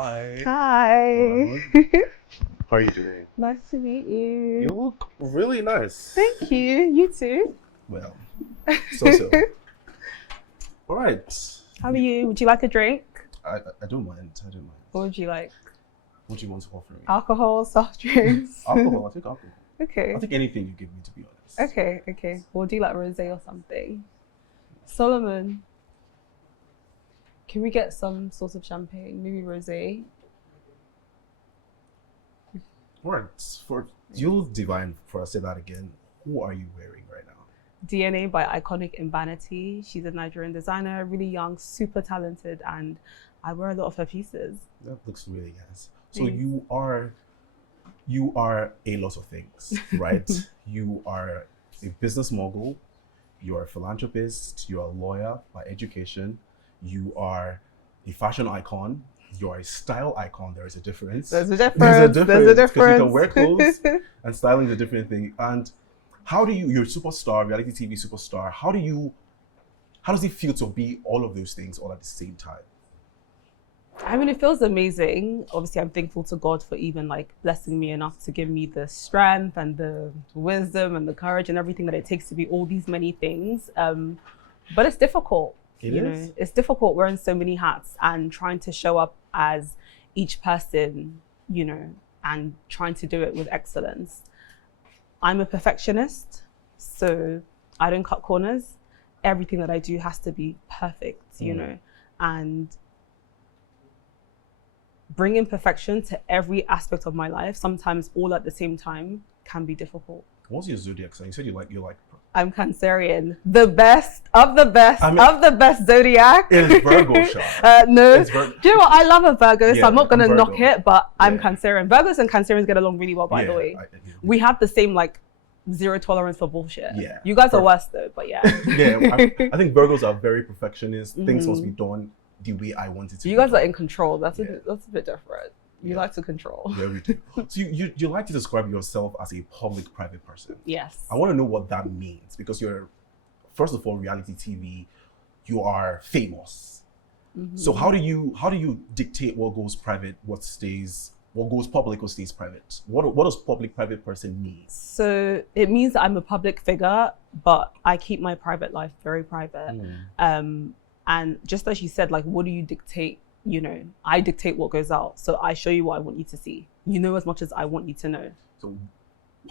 Hi. Hi. How are you doing? Nice to meet you. You look really nice. Thank you. You too. Well, so. All right. How are you? Would you like a drink? I don't mind. What would you like? What do you want to offer me? Alcohol, soft drinks? Alcohol. I think alcohol. Okay. I think anything you give me, to be honest. Okay. We'll do like rosé or something. Solomon, can we get some sort of champagne? Maybe rosé? All right. You'll divine. For I say that again. Who are you wearing right now? DNA by Iconic in Vanity. She's a Nigerian designer, really young, super talented, and I wear a lot of her pieces. That looks really nice. So Thanks. you are a lot of things, right? You are a business mogul, you're a philanthropist, you're a lawyer by education, you are a fashion icon, you're a style icon. There is a difference. There's a difference. Because you can wear clothes and styling is a different thing. And you're a superstar, reality TV superstar, how does it feel to be all of those things all at the same time? I mean, it feels amazing. Obviously, I'm thankful to God for even like blessing me enough to give me the strength and the wisdom and the courage and everything that it takes to be all these many things. But it's difficult. It you is? know, it's difficult wearing so many hats and trying to show up as each person, you know, and trying to do it with excellence. I'm a perfectionist, so I don't cut corners. Everything that I do has to be perfect, you know, and bringing perfection to every aspect of my life, sometimes all at the same time, can be difficult. What's your zodiac sign? You said you like I'm Cancerian, the best of the best of the best zodiac. It's Virgo, Sean. No, It's do you know what? I love a Virgo, so I'm not gonna I'm knock Virgo. it, but I'm Cancerian. Virgos and Cancerians get along really well, by the way. We have the same like zero tolerance for bullshit. Yeah. You guys are worse though, but yeah. I think Virgos are very perfectionist. Things must be done the way I want it to. You guys are in control. That's a bit different. You like to control. Yeah, we do. So you like to describe yourself as a public-private person. Yes. I want to know what that means, because you're, first of all, reality TV. You are famous. So how do you dictate what goes private, what goes public, or stays private? What does public-private person mean? So it means that I'm a public figure, but I keep my private life very private. And just as you said, like, what do you dictate? You know, I dictate what goes out. So I show you what I want you to see. You know as much as I want you to know. So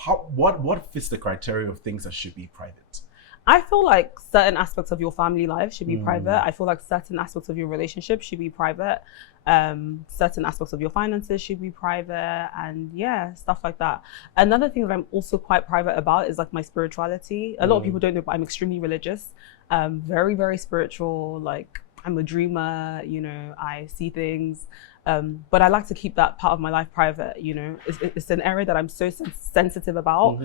what fits the criteria of things that should be private? I feel like certain aspects of your family life should be private. I feel like certain aspects of your relationship should be private. Certain aspects of your finances should be private, and yeah, stuff like that. Another thing that I'm also quite private about is like my spirituality. A lot of people don't know, but I'm extremely religious, very, very spiritual. Like, I'm a dreamer, you know, I see things, but I like to keep that part of my life private, you know. It's an area that I'm so sensitive about.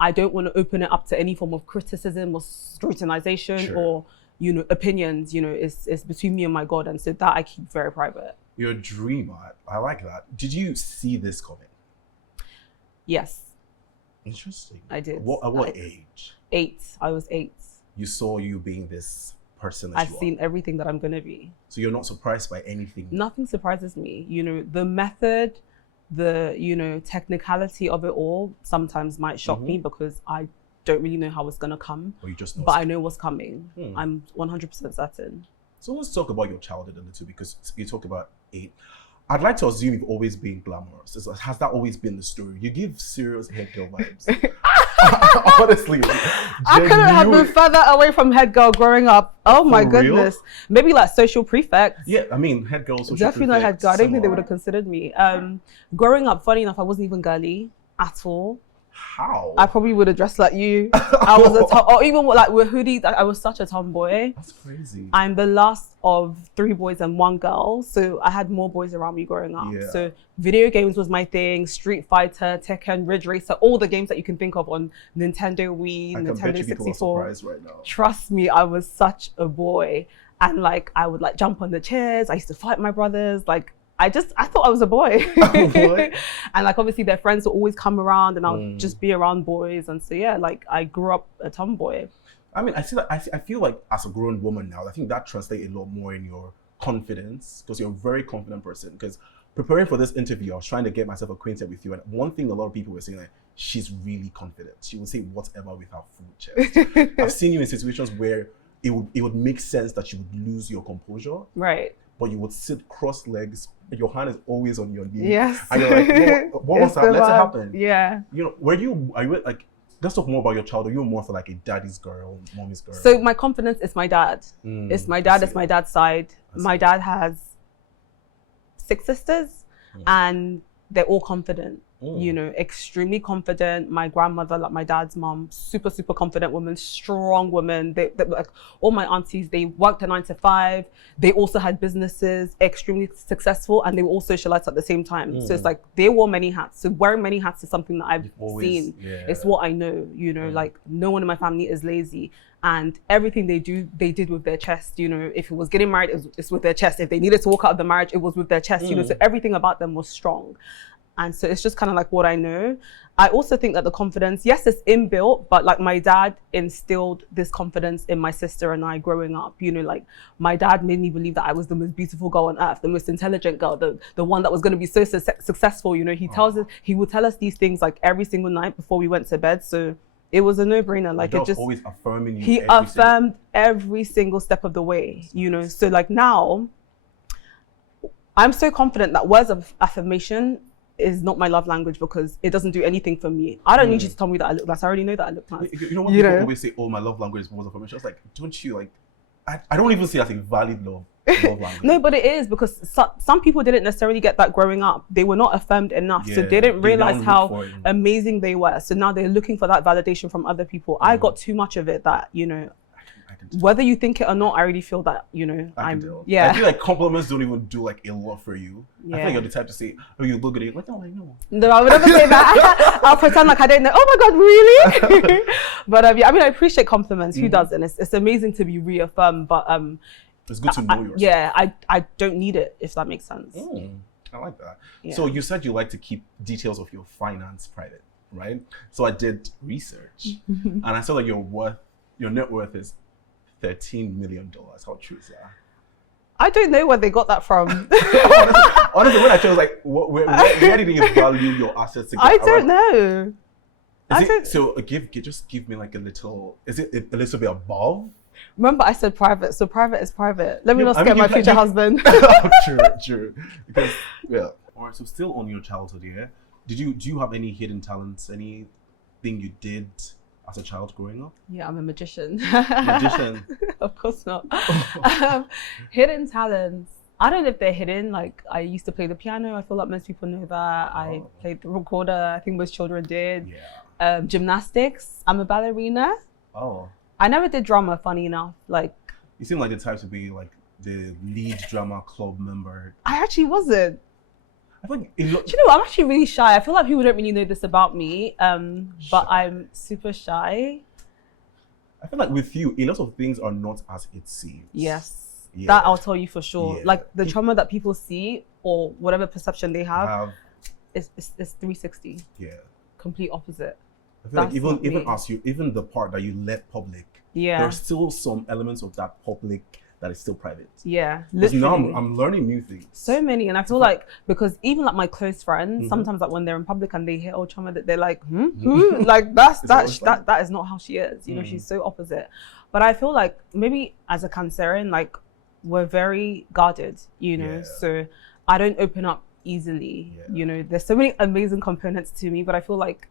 I don't want to open it up to any form of criticism or scrutinization or, you know, opinions. You know, it's between me and my God, and so that I keep very private. You're a dreamer. I like that. Did you see this coming? Yes. Interesting. I did. At what age? 8. I was 8. You saw you being this person that I've seen everything that I'm gonna be. So you're not surprised by anything? Nothing surprises me. You know, the method, the, you know, technicality of it all sometimes might shock me, because I don't really know how it's gonna come. Or you just know, but I know what's coming. I'm 100% certain. So let's talk about your childhood a little, because you talk about 8. I'd like to assume you've always been glamorous. Has that always been the story? You give serious head girl vibes. Honestly, I couldn't have been further away from head girl growing up. Oh my goodness. Real? Maybe like social prefect. Yeah, I mean, head girl, social definitely not head prefect, girl. I don't think they would have considered me. Growing up, funny enough, I wasn't even girly at all. How? I probably would have dressed like you. I was or even like with hoodies. I was such a tomboy. That's crazy. I'm the last of 3 boys and 1 girl, so I had more boys around me growing up. Yeah. So video games was my thing. Street Fighter, Tekken, Ridge Racer, all the games that you can think of on Nintendo Wii, Nintendo 64. Right now. Trust me, I was such a boy, and like I would like jump on the chairs. I used to fight my brothers. Like I thought I was a boy. And like obviously their friends would always come around, and I'll just be around boys. And so yeah, like I grew up a tomboy. I mean, I feel like as a grown woman now, I think that translates a lot more in your confidence, because you're a very confident person. Because preparing for this interview, I was trying to get myself acquainted with you, and one thing a lot of people were saying, like, she's really confident. She will say whatever with her full chest. I've seen you in situations where it would make sense that you would lose your composure, Right. but you would sit cross legs, and your hand is always on your knee. Yes. And you're like, what was that? Let it happen. Yeah. You know, are you like, let's talk more about your childhood. You were more for like a daddy's girl, mommy's girl. So my confidence is my dad. It's my dad, it's my dad's side. My dad has 6 sisters and they're all confident. You know, extremely confident. My grandmother, like my dad's mom, super, super confident woman, strong woman. They like all my aunties, they worked a 9 to 5. They also had businesses, extremely successful, and they were also socialites at the same time. So it's like they wore many hats. So wearing many hats is something that I've seen. Yeah. It's what I know, you know, like no one in my family is lazy. And everything they do, they did with their chest. You know, if it was getting married, it's with their chest. If they needed to walk out of the marriage, it was with their chest. You know, so everything about them was strong. And so it's just kind of like what I know. I also think that the confidence, yes, it's inbuilt, but like my dad instilled this confidence in my sister and I growing up. You know, like my dad made me believe that I was the most beautiful girl on earth, the most intelligent girl, the one that was going to be so successful. You know, he would tell us these things like every single night before we went to bed. So it was a no-brainer. Like it just always affirming you. He affirmed every single step of the way. You know, so like now, I'm so confident that words of affirmation is not my love language because it doesn't do anything for me. I don't need you to tell me that I look nice. I already know that I look nice. You know what people always say, oh, my love language is words of affirmation. I was like, don't you like, I don't even see that as a valid love language. No, but it is because some people didn't necessarily get that growing up. They were not affirmed enough. So they didn't realize how amazing they were. So now they're looking for that validation from other people. I got too much of it that, you know, whether you think it or not, I already feel that, you know, I feel like compliments don't even do like a lot for you. I feel like you're the type to say, oh, you look at it, like, no, I know. No, I would never say that. I'll pretend like I don't know. Oh my God, really? But yeah, I mean, I appreciate compliments. Who doesn't? It's amazing to be reaffirmed, but it's good to know yourself. Yeah, I don't need it, if that makes sense. I like that. Yeah. So you said you like to keep details of your finance private, right? So I did research and I saw that your net worth is $13 million. How true is that? I don't know where they got that from. honestly, when I chose like, where did you value your assets? I don't know. So just give me like a little. Is it a little bit above? Remember, I said private, so private is private. Let me not scare my future husband. True. Because all right. So still on your childhood, yeah. Do you have any hidden talents? Anything you did as a child growing up? Yeah, I'm a magician. Magician? Of course not. Hidden talents. I don't know if they're hidden. Like, I used to play the piano. I feel like most people know that. I played the recorder. I think most children did. Yeah. Gymnastics. I'm a ballerina. Oh. I never did drama, funny enough. Like, you seem like the type to be like the lead drama club member. I actually wasn't. I think Do you know, I'm actually really shy. I feel like people don't really know this about me, but I'm super shy. I feel like with you, a lot of things are not as it seems. Yes, that I'll tell you for sure. Yeah. Like the trauma that people see or whatever perception they have is 360. Yeah. Complete opposite. I feel like even the part that you let public, there's still some elements of that public that is still private. Yeah, literally. Now I'm learning new things. So many, and I feel like because even like my close friends, sometimes like when they're in public and they hear Chioma, that they're like, like that is not how she is. You know, she's so opposite. But I feel like maybe as a Cancerian, like we're very guarded. You know, so I don't open up easily. You know, there's so many amazing components to me, but I feel like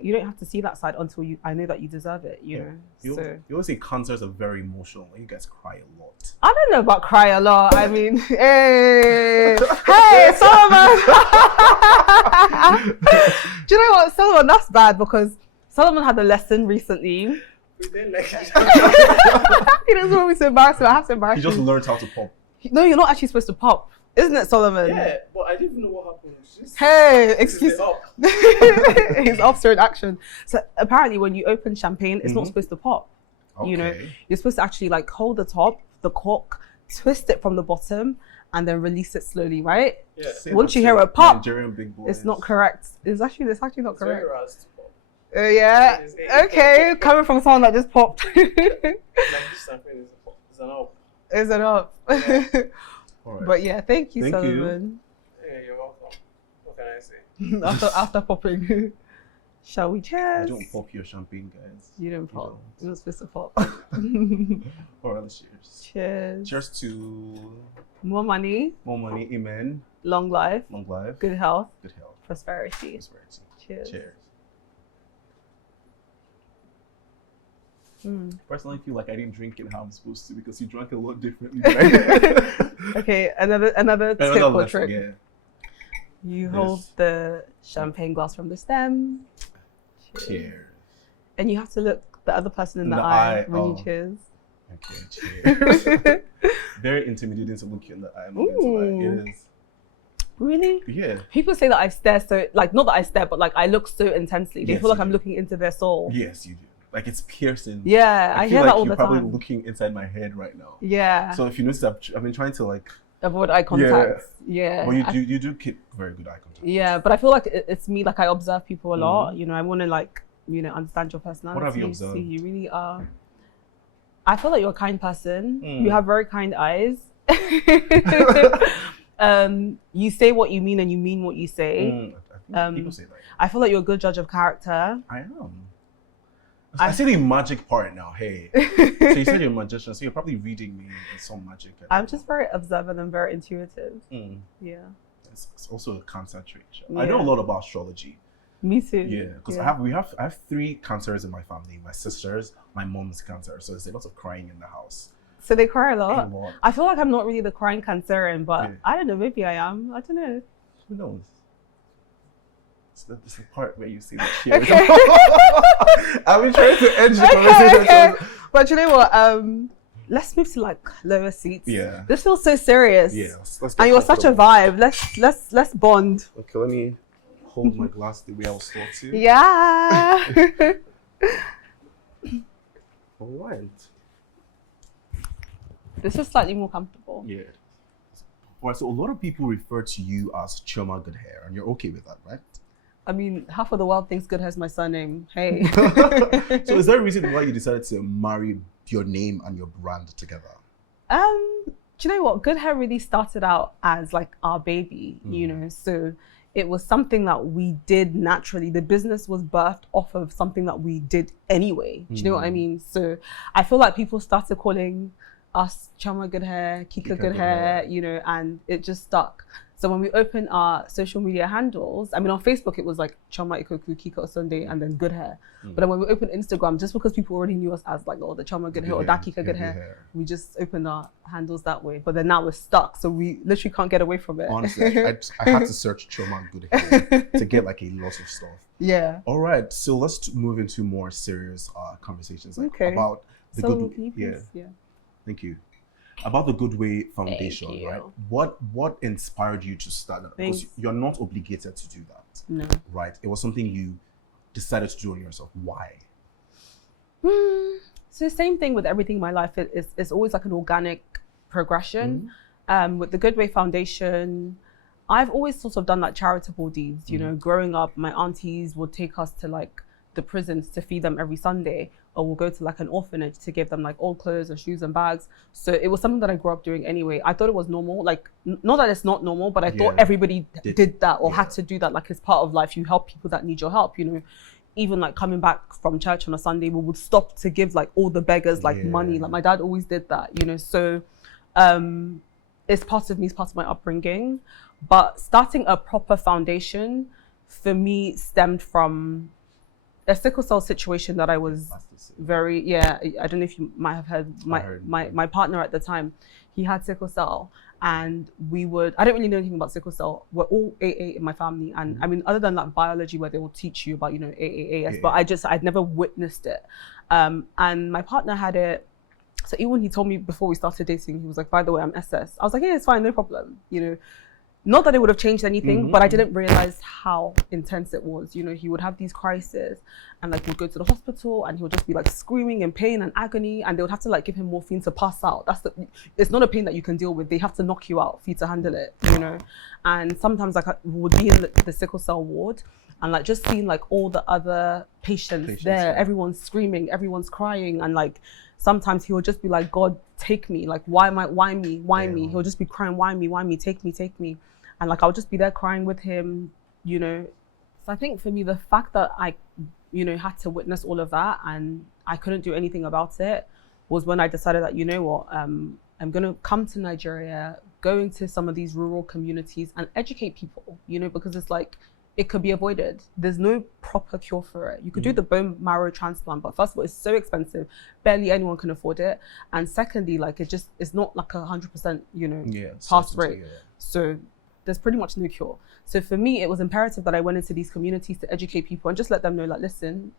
you don't have to see that side until I know that you deserve it. You know, you always say cancers are very emotional. You guys cry a lot. I don't know about cry a lot. I mean, hey Solomon. Do you know what, Solomon? That's bad because Solomon had a lesson recently. He doesn't want me to embarrass him. I have to embarrass him. He just learned how to pop. No, you're not actually supposed to pop. Isn't it, Solomon? Yeah, but I didn't even know what happened. Hey, excuse me. He's after an action. So apparently when you open champagne, it's not supposed to pop. Okay. You know, you're supposed to actually like hold the top, the cork, twist it from the bottom, and then release it slowly, right? Yeah. Once you hear a pop, Nigerian big boys. It's not correct. It's actually not correct. Very raspy pop. Yeah. Okay, coming from someone that just popped. Like this champagne is an up. Is an up. Yeah. Right. But yeah, thank you, Solomon. Yeah, you're welcome. I say? after popping. Shall we cheers? You don't pop your champagne, guys. You don't pop. You're not supposed to pop. All right, let's cheers. Cheers. Cheers to More money, more money, amen. long life, Long life, good health, good health, prosperity. prosperity. Cheers. Cheers. Mm. Personally, I feel like I didn't drink it how I'm supposed to because you drank a lot differently. Right? Okay, another tip or lesson, trick. yeah. You hold the champagne glass from the stem. Cheers. And you have to look the other person in the the eye eye, when you oh. cheers. Okay, cheers. Very intimidating to look you in the eye. I'm not gonna lie. It is. Really? Yeah. People say that I stare so, like, not that I stare, but like I look so intensely. They Yes, feel like you I'm do. looking into their soul. Yes, you do. Like it's piercing. Yeah, I feel hear like that all you're the probably time. looking inside my head right now. Yeah. So if you notice, I've been trying to like. Avoid eye contact. Yeah. But you do keep very good eye contact. Yeah, but I feel like it's me. Like I observe people a lot. You know, I want to like understand your personality. What have you observed? See who you really are. I feel like you're a kind person. Mm. You have very kind eyes. You say what you mean and you mean what you say. I think people say that. I feel like you're a good judge of character. I am. I see the magic part now. Hey, so you said you're a magician, so you're probably reading me in some magic. I'm just very observant and very intuitive. Mm. Yeah. It's also a cancer trait. Yeah. I know a lot about astrology. Me too. Yeah, because I have 3 cancers in my family. My sisters, my mom's cancer, so there's a lot of crying in the house. So they cry a A lot. lot. I feel like I'm not really the crying Cancerian, but Yeah. I don't know. Maybe I am. I don't know. Who knows? It's the part where you see the cheers. Okay. I've been trying to edge the conversation. Okay. But you know what? Let's move to like lower seats. Yeah. This feels so serious. Yeah. Let's get And you're such a comfortable. vibe. Let's bond. Okay, let me hold my glass the way I was taught to. Yeah. All right. This is slightly more comfortable. Yeah. All right, so a lot of people refer to you as Chiomagoodhair, and you're okay with that, right? I mean, half of the world thinks Goodhair is my surname. Hey. So is there a reason why you decided to marry your name and your brand together? Do you know what? Goodhair really started out as like our baby, you know, so it was something that we did naturally. The business was birthed off of something that we did anyway. Do you know what I mean? So I feel like people started calling us Chiomagoodhair, Kikagoodhair, you know, and it just stuck. So when we opened our social media handles, I mean, on Facebook, it was like Chioma Ikokwu, Kika Sunday, and then Goodhair. But then when we opened Instagram, just because people already knew us as like, oh, the Chiomagoodhair or that Kikagoodhair, we just opened our handles that way. But then now we're stuck. So we literally can't get away from it. Honestly, I had to search Chiomagoodhair to get like a lot of stuff. Yeah. All right, so let's move into more serious conversations Okay. about the So good. can you please? Yeah. Thank you. About the Goodway Foundation, Thank you. right? What inspired you to start that? Because Thanks. you're not obligated to do that, No. right? It was something you decided to do on yourself. Why? So same thing with everything in my life. It's always like an organic progression. With the Goodway Foundation, I've always sort of done like charitable deeds. You know, growing up, my aunties would take us to like the prisons to feed them every Sunday, or we'll go to like an orphanage to give them like old clothes and shoes and bags. So it was something that I grew up doing anyway. I thought it was normal, like not that it's not normal, but I thought everybody did that or had to do that. Like it's part of life. You help people that need your help, you know. Even like coming back from church on a Sunday, we would stop to give like all the beggars like money. Like my dad always did that, you know. So it's part of me, it's part of my upbringing. But starting a proper foundation for me stemmed from a sickle cell situation that I was very, I don't know if you might have heard, my partner at the time, he had sickle cell, and I don't really know anything about sickle cell. We're all AA in my family, and I mean, other than like biology where they will teach you about, you know, AAAS, but I'd never witnessed it. And my partner had it. So even when he told me before we started dating, he was like, by the way, I'm SS. I was like, yeah, it's fine, no problem, you know. Not that it would have changed anything, but I didn't realize how intense it was. You know, he would have these crises and like we'd go to the hospital and he would just be like screaming in pain and agony, and they would have to like give him morphine to pass out. It's not a pain that you can deal with. They have to knock you out for you to handle it, you know. And sometimes like we would be in the sickle cell ward and like just seeing like all the other patients there, everyone's screaming, everyone's crying, and like sometimes he would just be like, God, take me. Like, why me? Why me? He'll just be crying, why me? Take me. And like, I'll just be there crying with him, you know, so I think for me, the fact that I, you know, had to witness all of that and I couldn't do anything about it was when I decided that, you know what, I'm going to come to Nigeria, go into some of these rural communities and educate people, you know, because it's like, it could be avoided. There's no proper cure for it. You could do the bone marrow transplant, but first of all, it's so expensive. Barely anyone can afford it. And secondly, like it's not like 100%, you know, pass rate. Yeah. So there's pretty much no cure. So for me, it was imperative that I went into these communities to educate people and just let them know, like, listen,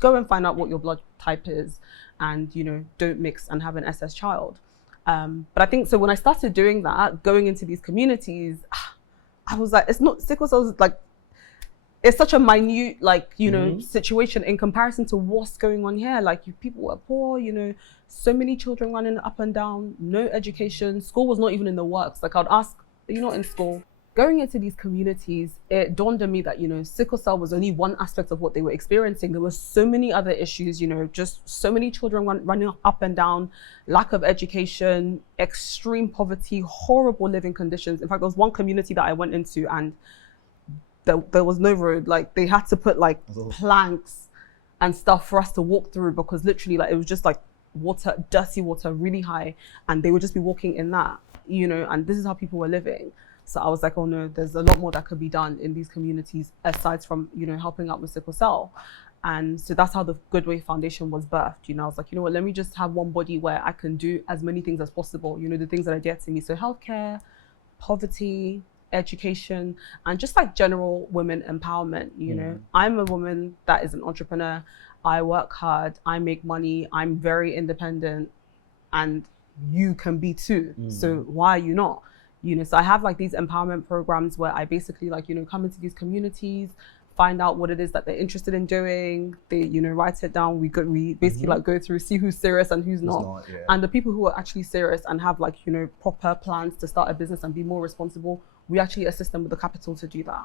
go and find out what your blood type is and, you know, don't mix and have an SS child. But I think, so when I started doing that, going into these communities, I was like, it's not, sickle cell is like, it's such a minute, like, you know, situation in comparison to what's going on here. Like, people are poor, you know, so many children running up and down, no education. School was not even in the works. Like, I'd ask, you're not in school. Going into these communities, it dawned on me that, you know, sickle cell was only one aspect of what they were experiencing. There were so many other issues, you know, just so many children running up and down, lack of education, extreme poverty, horrible living conditions. In fact, there was one community that I went into and there was no road. Like, they had to put like planks and stuff for us to walk through because literally, like, it was just like water, dirty water, really high, and they would just be walking in that, you know, and this is how people were living. So I was like, oh no, there's a lot more that could be done in these communities aside from, you know, helping out with sickle cell. And so that's how the Goodway Foundation was birthed. You know, I was like, you know what, let me just have one body where I can do as many things as possible, you know, the things that are dear to me. So healthcare, poverty, education, and just like general women empowerment. You know, I'm a woman that is an entrepreneur. I work hard, I make money, I'm very independent, and you can be too. So why are you not? You know, so I have like these empowerment programs where I basically, like, you know, come into these communities, find out what it is that they're interested in doing. They, you know, write it down. We basically like go through, see who's serious and who's not. And the people who are actually serious and have, like, you know, proper plans to start a business and be more responsible, we actually assist them with the capital to do that.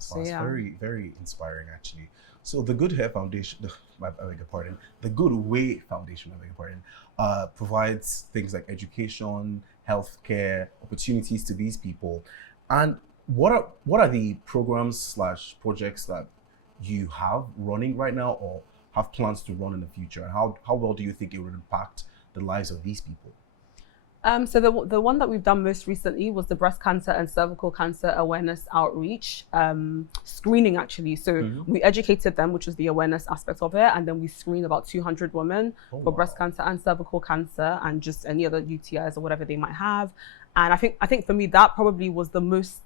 So yeah, very, very inspiring, actually. So the Goodhair Foundation, I beg your pardon, the Goodway Foundation, I beg your pardon, provides things like education, healthcare, opportunities to these people. And what are the programs / projects that you have running right now or have plans to run in the future? And how well do you think it would impact the lives of these people? So the one that we've done most recently was the breast cancer and cervical cancer awareness outreach screening, actually. So we educated them, which was the awareness aspect of it, and then we screened about 200 women for breast cancer and cervical cancer and just any other UTIs or whatever they might have. And I think for me that probably was the most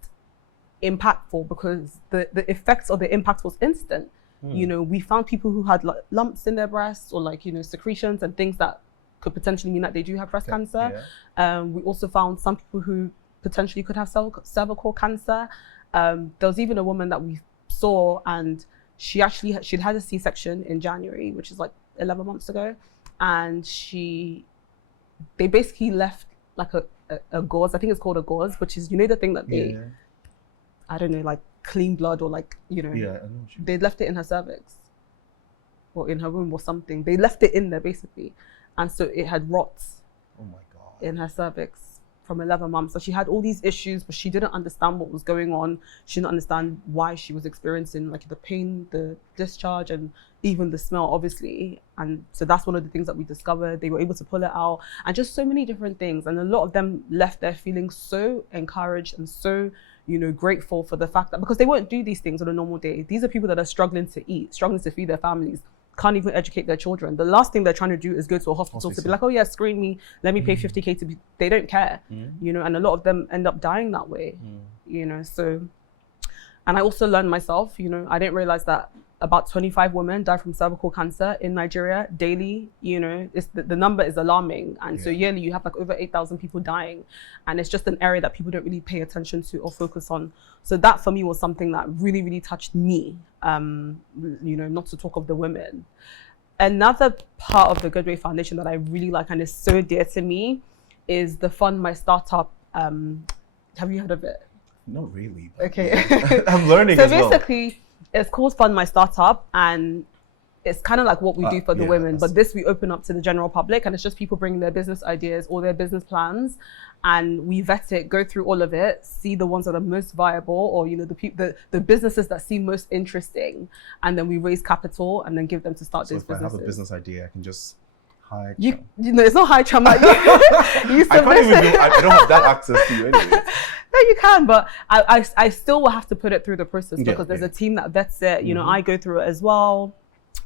impactful because the effects or the impact was instant. You know, we found people who had like lumps in their breasts or, like, you know, secretions and things that could potentially mean that they do have breast cancer. We also found some people who potentially could have cervical cancer. There was even a woman that we saw, and she'd had a C-section in January, which is like 11 months ago, and they basically left like a gauze. I think it's called a gauze, which is, you know, the thing that they, I don't know, like clean blood or, like, you know, they left it in her cervix or in her womb or something. They left it in there basically. And so it had rots in her cervix from 11 months. So she had all these issues, but she didn't understand what was going on. She didn't understand why she was experiencing, like, the pain, the discharge, and even the smell, obviously. And so that's one of the things that we discovered. They were able to pull it out, and just so many different things. And a lot of them left there feeling so encouraged and so, you know, grateful for the fact that, because they won't do these things on a normal day. These are people that are struggling to eat, struggling to feed their families, can't even educate their children. The last thing they're trying to do is go to a hospital to be like, oh yeah, screen me, let me pay 50K to be, they don't care, you know, and a lot of them end up dying that way, you know. So, and I also learned myself, you know, I didn't realize that about 25 women die from cervical cancer in Nigeria daily. You know, the number is alarming. And so yearly you have like over 8,000 people dying. And it's just an area that people don't really pay attention to or focus on. So that for me was something that really, really touched me, you know, not to talk of the women. Another part of the Goodway Foundation that I really like and is so dear to me is the Fund My Startup. Have you heard of it? Not really. Okay. I'm learning as well. So basically, it's called Fund My Startup, and it's kind of like what we do for the yeah, women, but this we open up to the general public, and it's just people bringing their business ideas or their business plans, and we vet it, go through all of it, see the ones that are most viable, or the businesses that seem most interesting, and then we raise capital and then give them to start those businesses. If I have a business idea, I can just hire. It's not high Chioma. I don't have that access to you anyway. No, you can, but I still will have to put it through the process because there's a team that vets it. I go through it as well.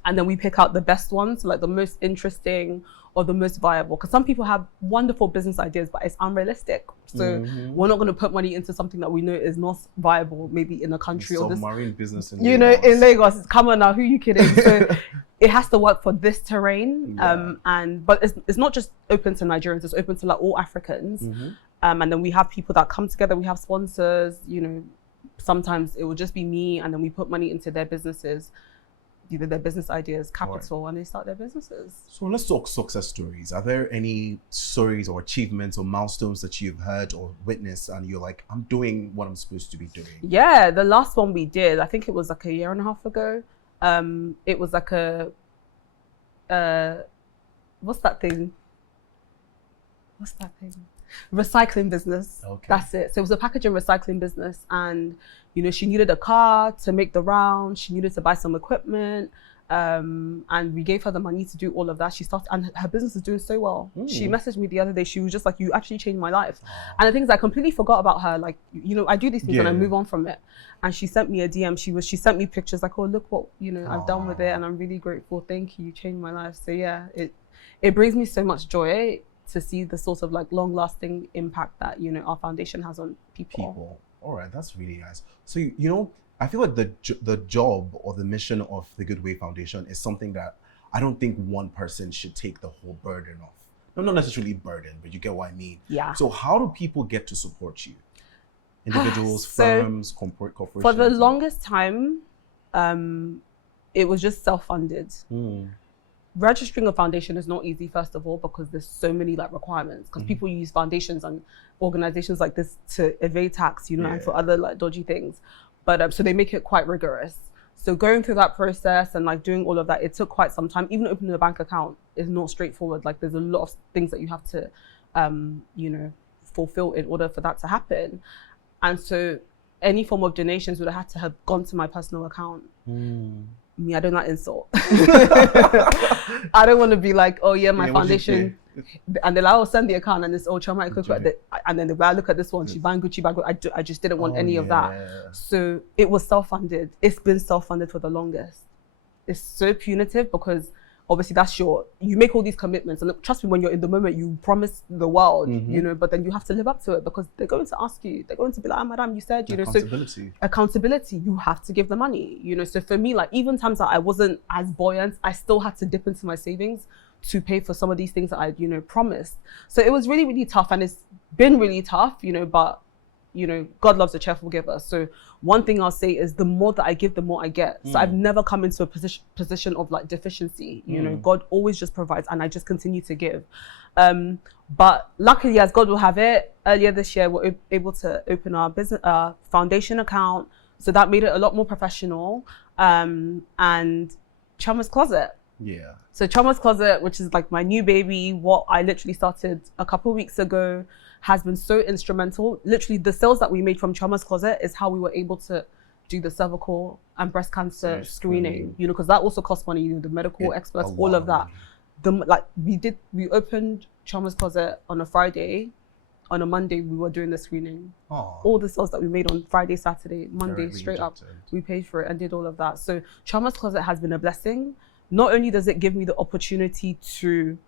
And then we pick out the best ones, like the most interesting or the most viable. Because some people have wonderful business ideas, but it's unrealistic. So we're not going to put money into something that we know is not viable, maybe in a country or this submarine business in Lagos. In Lagos. Come on now, who are you kidding? So it has to work for this terrain. But it's not just open to Nigerians, it's open to like all Africans. And then we have people that come together, we have sponsors, sometimes it will just be me, and then we put money into their businesses, either their business ideas, capital, and they start their businesses. So let's talk success stories. Are there any stories or achievements or milestones that you've heard or witnessed and you're like, I'm doing what I'm supposed to be doing? Yeah, the last one we did, I think it was like a year and a half ago. It was like what's that thing? Recycling business. Okay. That's it. So it was a packaging recycling business, and she needed a car to make the round. She needed to buy some equipment, and we gave her the money to do all of that. She started, and her business is doing so well. She messaged me the other day. She was just like, "You actually changed my life." And the thing is, I completely forgot about her. Like, I do these things and I move on from it. And she sent me a DM. She sent me pictures like, "Oh, look what I've done with it, and I'm really grateful. Thank you. You changed my life." So yeah, it brings me so much joy to see the sort of like long-lasting impact that our foundation has on people. All right, that's really nice. So I feel like the job or the mission of the Goodway Foundation is something that I don't think one person should take the whole burden of. No, not necessarily burden, but you get what I mean. Yeah. So how do people get to support you? Individuals, firms, corporations? For the longest time, it was just self-funded. Registering a foundation is not easy, first of all, because there's so many like requirements, because people use foundations and organizations like this to evade tax, and for other like dodgy things. But so they make it quite rigorous. So going through that process and like doing all of that, it took quite some time. Even opening a bank account is not straightforward. Like there's a lot of things that you have to, fulfill in order for that to happen. And so any form of donations would have had to have gone to my personal account. Me, I don't like insult. I don't want to be like, oh yeah, my foundation, and then I'll send the account and it's Chioma Ikokwu, and then I look at this one, she's buying Gucci bag. I just didn't want any of that. So it was self-funded. It's been self-funded for the longest. It's so punitive because obviously you make all these commitments, and trust me, when you're in the moment, you promise the world, but then you have to live up to it because they're going to ask you, they're going to be like, oh, madam, you said, accountability, you have to give the money, So for me, like even times that I wasn't as buoyant, I still had to dip into my savings to pay for some of these things that I, promised. So it was really, really tough, and it's been really tough, but God loves a cheerful giver. So one thing I'll say is the more that I give, the more I get. So I've never come into a position of like deficiency. God always just provides, and I just continue to give. But luckily, as God will have it, earlier this year, we're able to open our business foundation account. So that made it a lot more professional. And Chioma's Closet. Yeah. So Chioma's Closet, which is like my new baby, what I literally started a couple of weeks ago, has been so instrumental. Literally, the sales that we made from Chioma's Closet is how we were able to do the cervical and breast cancer screening. Because that also costs money. The medical experts, all of that. We opened Chioma's Closet on a Friday. On a Monday, we were doing the screening. All the sales that we made on Friday, Saturday, Monday, straight up, we paid for it and did all of that. So Chioma's Closet has been a blessing. Not only does it give me the opportunity to,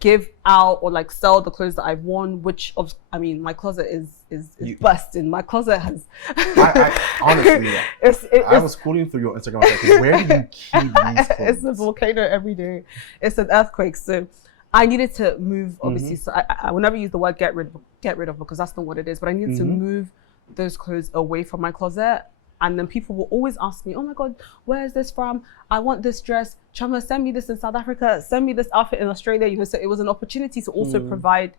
give out or like sell the clothes that I've worn, my closet is busting. My closet has. I honestly, I was scrolling through your Instagram. I was like, where do you keep these clothes? It's a volcano every day. It's an earthquake. So I needed to move. Obviously, so I will never use the word get rid of because that's not what it is. But I needed to move those clothes away from my closet. And then people will always ask me, oh my God, where is this from? I want this dress. Chioma, send me this in South Africa. Send me this outfit in Australia. So it was an opportunity to also provide,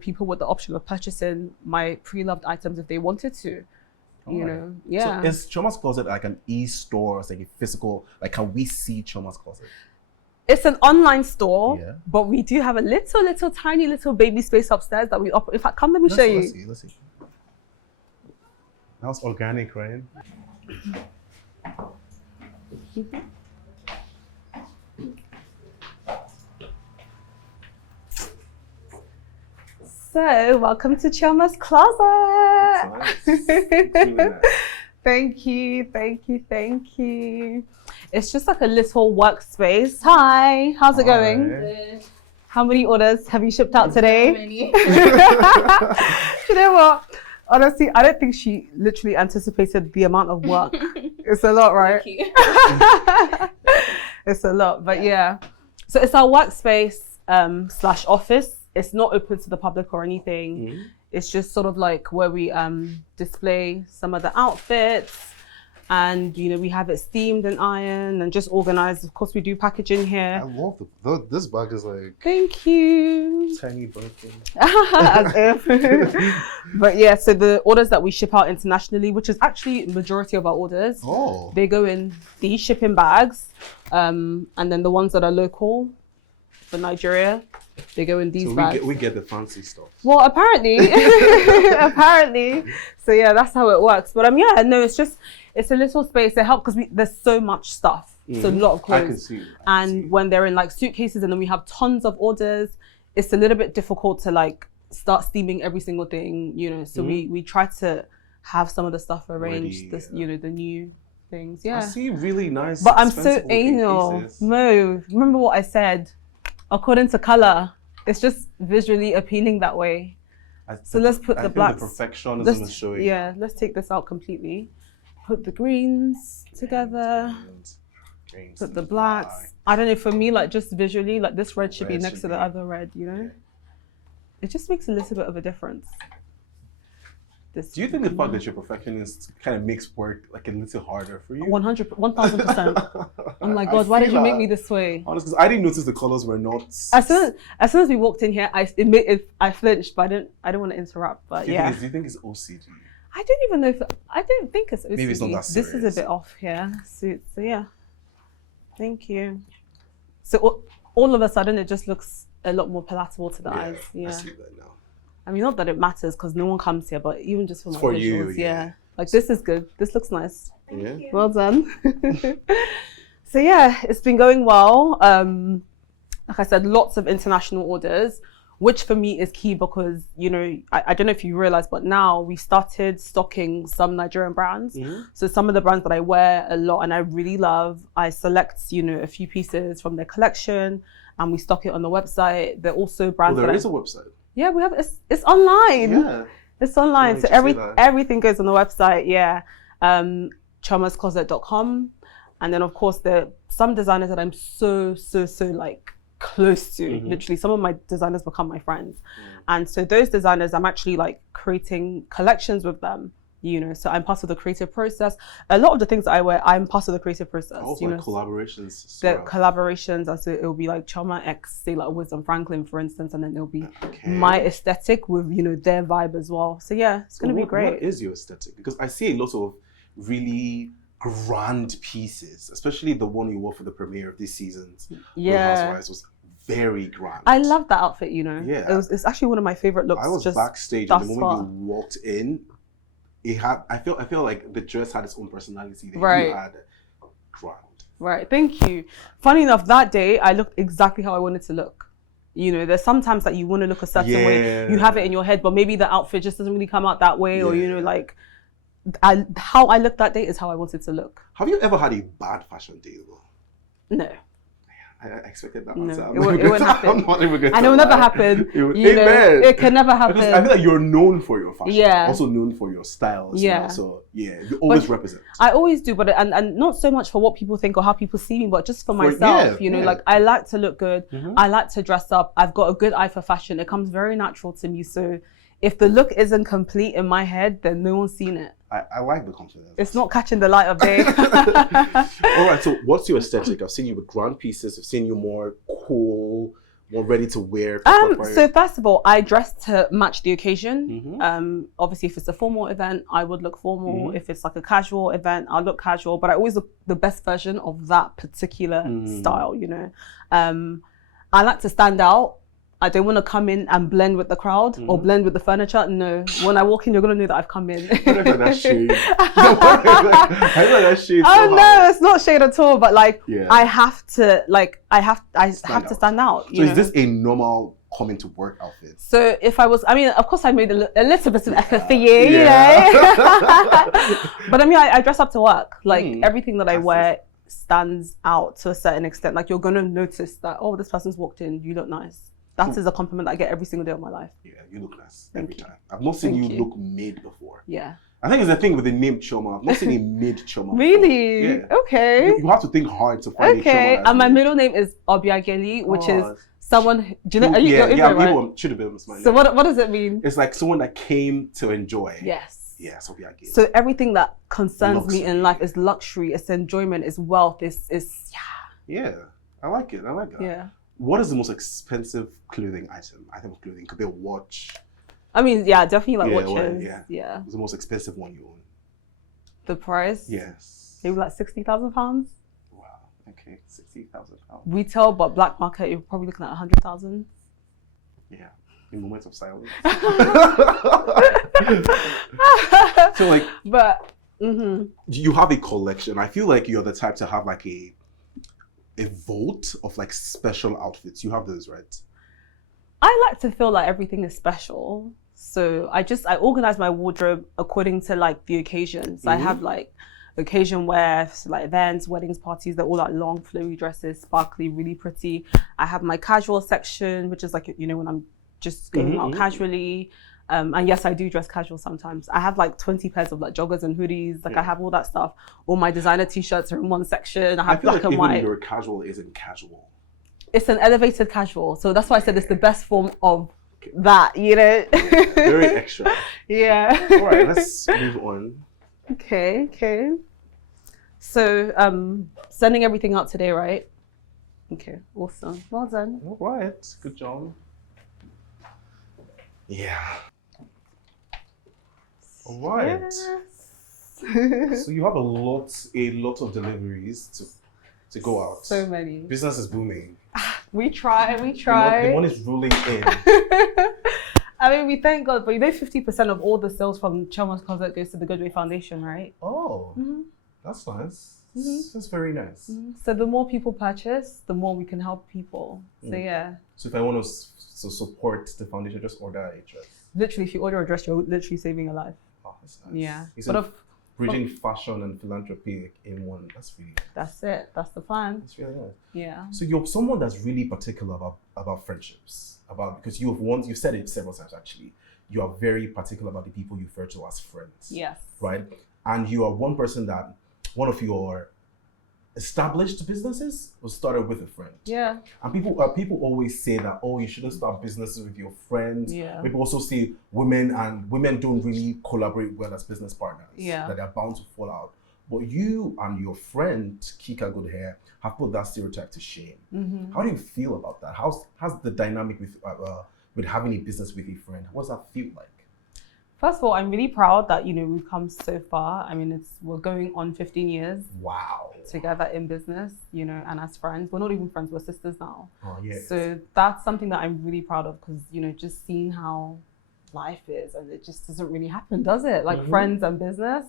people with the option of purchasing my pre-loved items if they wanted to. you Alright. know, yeah. So is Chioma's Closet like an e-store, it's like a physical, like can we see Chioma's Closet? It's an online store, Yeah. but we do have a little, tiny little baby space upstairs that we operate. In fact, come, let me show you. Let's see. That was organic, right? So, welcome to Chioma's Closet. Thank you. It's just like a little workspace. Hi, how's it going? Good. How many orders have you shipped out today? Many. You know what? Honestly, I don't think she literally anticipated the amount of work. It's a lot, right? Thank you. It's a lot, but yeah. So it's our workspace / office. It's not open to the public or anything. It's just sort of like where we display some of the outfits, and you know, we have it steamed and ironed and just organized. Of course, we do packaging I here. love this bag is like Thank you. tiny Birkin. As if. But yeah, so the orders that we ship out internationally, which is actually majority of our orders, Oh. they go in these shipping bags, and then the ones that are local for Nigeria, they go in these So bags. we get the fancy stuff. Well, apparently, apparently. So yeah, that's how it works. But yeah, no, it's a little space. It helps because there's so much stuff. So a lot of I can clothes. see. And when they're in like suitcases and then we have tons of orders, it's a little bit difficult to like start steaming every single thing, you know. So we try to have some of the stuff arranged, Ready, this, you know, the new things. Yeah. I see really nice. But I'm so expensive-looking anal. pieces. Mo, remember what I said? According to color, it's just visually appealing that way. So let's put I the feel blacks. The perfectionism Let's, is showing. yeah, let's take this out completely. Put the greens together. Greens Put the and blacks. black. I don't know, for me, like just visually, like this red should be Red next should to the be- other red, you know? It just makes a little bit of a difference. This Do you think the fact that you're perfectionist kind of makes work like a little harder for you? 1000%. I'm like, I God, why did you feel make that. me this way? Honestly, 'cause I didn't notice the colors were not. As soon as we walked in here, I flinched, but I didn't want to interrupt. But Do you yeah, think do you think it's OCD? I don't even know if I don't think it's OCD. Maybe it's not that This is a serious. bit off here. So yeah, thank you. So all of a sudden, it just looks a lot more palatable to the eyes. I Yeah, see that now. I mean, not that it matters because no one comes here, but even just for my For you, visuals, yeah. like this is good. This looks nice. Yeah. Well done. So yeah, it's been going well. Like I said, lots of international orders, which for me is key because, you know, I don't know if you realize, but now we started stocking some Nigerian brands. So some of the brands that I wear a lot and I really love, I select, you know, a few pieces from their collection and we stock it on the website. They're also Oh, brands there that is a website. yeah, we have, it's online. Yeah. It's online, Right, so you say that. everything goes on the website. Yeah, chiomascloset.com, and then of course there are some designers that I'm so like close to. Literally, some of my designers become my friends, and so those designers I'm actually like creating collections with them. You know, so I'm part of the creative process. A lot of the things that I wear, I'm part of the creative process. Also, you like know, collaborations. the sort of. collaborations, and so it'll be like Chioma X, say like Wisdom Franklin, for instance, and then it'll be Okay. my aesthetic with, you know, their vibe as well. So yeah, it's gonna be great. What is your aesthetic? Because I see a lot of really grand pieces, especially the one you wore for the premiere of this season's Real Yeah, Housewives was very grand. I love that outfit. You know, Yeah. it's actually one of my favorite looks. I was just backstage and the thus moment far. you walked in, it had. I feel like the dress had its own personality. That Right. You had grand. Right, thank you. Funny enough, that day I looked exactly how I wanted to look. You know, there's sometimes that you want to look a certain way. You have it in your head, but maybe the outfit just doesn't really come out that way, or you know, Yeah. like how I looked that day is how I wanted to look. Have you ever had a bad fashion day though? No. I expected that No, answer. it won't happen. I'm not even going And to it will never lie. happen. It will- You know, Amen. it can never happen. Because I feel like you're known for your fashion. Yeah. Also known for your styles. Yeah. You know? So yeah, you always represent. I always do, but and not so much for what people think or how people see me, but just for myself. yeah, you know, yeah. like I like to look good. Mhm. I like to dress up. I've got a good eye for fashion. It comes very natural to me. So if the look isn't complete in my head, then no one's seen it. I like the confidence. It's not catching the light of day. All right. So what's your aesthetic? I've seen you with grand pieces. I've seen you more cool, or ready to wear? So first of all, I dress to match the occasion. Mm-hmm. Obviously, if it's a formal event, I would look formal. Mm-hmm. If it's like a casual event, I'll look casual. But I always look the best version of that particular style. You know, I like to stand out. I don't want to come in and blend with the crowd or blend with the furniture. No, when I walk in, you're gonna know that I've come in. What if that shade? I feel like that shade. Oh no, it's not shade at all. But like, Yeah. I have to to stand out. So is this a normal coming to work outfit? So if I was, I mean, of course I made a little bit of effort for you, Yeah. you know. But I mean, I dress up to work. Like everything that I wear stands out to a certain extent. Like you're gonna notice that, oh, this person's walked in, you look nice. That is a compliment that I get every single day of my life. Yeah, you look nice every time. I've not seen you look made before. Yeah. I think it's the thing with the name Chioma. I've not seen a made Chioma. Really? Yeah. Okay. You have to think hard to find a Chioma. Okay. And my middle name is Obiageli, which is someone. Do you know? Are you I'm Igbo, right? Igbo. Should have been my name. So what does it mean? It's like someone that came to enjoy. Yes. Yeah, so Obiageli. So everything that concerns me Luxury. in life is luxury, it's enjoyment, it's wealth, is Yeah, I like it. I like that. yeah. What is the most expensive clothing item? Item of clothing. Could be a watch. I mean, yeah, definitely like Yeah, watches. well, yeah. What's the most expensive one you own? The price? Yes. Maybe like £60,000. Wow. Okay. £60,000. Retail, but black market, you're probably looking at 100,000. Yeah. In moments of silence. So like, But you have a collection. I feel like you're the type to have like a vault of like special outfits. You have those, right? I like to feel like everything is special. So I organize my wardrobe according to like the occasions. I have like occasion wear, so like events, weddings, parties. They're all like long, flowy dresses, sparkly, really pretty. I have my casual section, which is like, you know, when I'm just going out casually. And yes, I do dress casual sometimes. I have like 20 pairs of like joggers and hoodies. Like I have all that stuff. All my designer t-shirts are in one section. I have feel black like and white. your casual isn't casual. It's an elevated casual. So that's why I said it's the best form of that, you know? Very extra. Yeah. All right, let's move on. Okay. So sending everything out today, right? Okay, awesome. Well done. All right, good job. Yeah. All right. Yes. So you have a lot of deliveries to go out. So many. Business is booming. We try. The money is rolling in. I mean, we thank God, but you know 50% of all the sales from Chioma's closet goes to the Goodway Foundation, right? Oh, that's nice. That's very nice. So the more people purchase, the more we can help people. So yeah. So if I want to support the foundation, just order a dress. Literally, if you order a dress, you're literally saving a life. Oh, that's nice. Yeah. But bridging fashion and philanthropy in one. That's really nice. That's it. That's the plan. That's really nice. Yeah. So you're someone that's really particular about friendships, because you've said it several times actually. You are very particular about the people you refer to as friends. Yes. Right? And you are one of your established businesses was started with a friend. Yeah. And people always say that, oh, you shouldn't start businesses with your friends. Yeah. People also say women don't really collaborate well as business partners. Yeah. That they're bound to fall out. But you and your friend Kikagoodhair have put that stereotype to shame. How do you feel about that? How's the dynamic with having a business with a friend? What does that feel like? First of all, I'm really proud that, you know, we've come so far. I mean, we're going on 15 years. Wow. Together in business, you know, and as friends. We're not even friends, we're sisters now. Oh, yes. So that's something that I'm really proud of because, you know, just seeing how life is and it just doesn't really happen, does it? Like friends and business.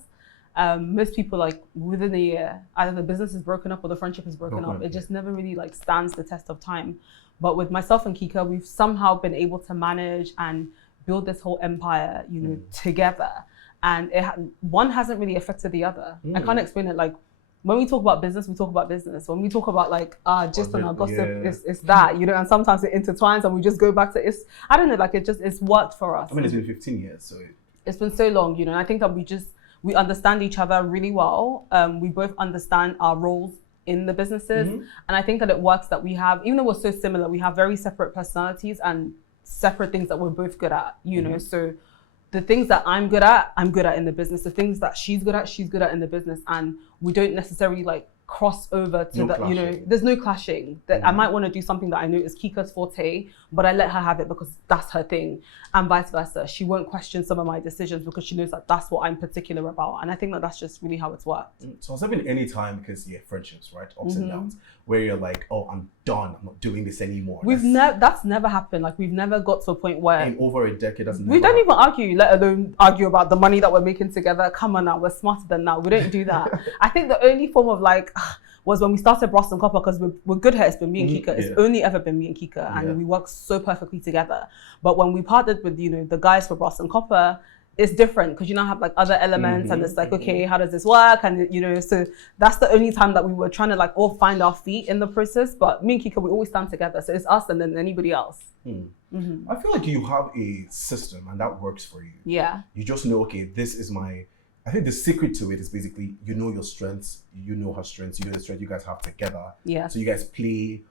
Most people, like within a year, either the business is broken up or the friendship is broken up. It just never really like stands the test of time. But with myself and Kika, we've somehow been able to manage and build this whole empire, you know, together. And one hasn't really affected the other. I can't explain it. Like when we talk about business, we talk about business. When we talk about like just on our gossip, it's that, you know, and sometimes it intertwines and we just go back to I don't know, like it's worked for us. I mean, it's been 15 years, so it's been so long, you know, and I think that we understand each other really well. We both understand our roles in the businesses. And I think that it works that we have, even though we're so similar, we have very separate personalities and separate things that we're both good at, you know. So the things that I'm good at in the business. The things that she's good at in the business. And we don't necessarily like cross over to No the, you know, clashing. there's no clashing. That I might want to do something that I know is Kika's forte, but I let her have it because that's her thing, and vice versa. She won't question some of my decisions because she knows that that's what I'm particular about, and I think that that's just really how it's worked. So has there been any time, because friendships, right, ups and downs, where you're like, oh, I'm done, I'm not doing this anymore? That's never happened. Like, we've never got to a point where in over a decade, we don't even argue, let alone argue about the money that we're making together. Come on now, we're smarter than that. We don't do that. I think the only form of like was when we started Brass and Copper, because with Goodhair, it's been me and Kika. It's only ever been me and Kika, and we work so perfectly together. But when we partnered with, you know, the guys for Brass and Copper, it's different because you now have like other elements, and it's like, okay, how does this work? And you know, so that's the only time that we were trying to like all find our feet in the process. But me and Kika, we always stand together. So it's us and then anybody else. I feel like you have a system and that works for you. Yeah. You just know, okay, this is my. I think the secret to it is basically you know your strengths, you know her strengths, you know the strength you guys have together. Yeah. So you guys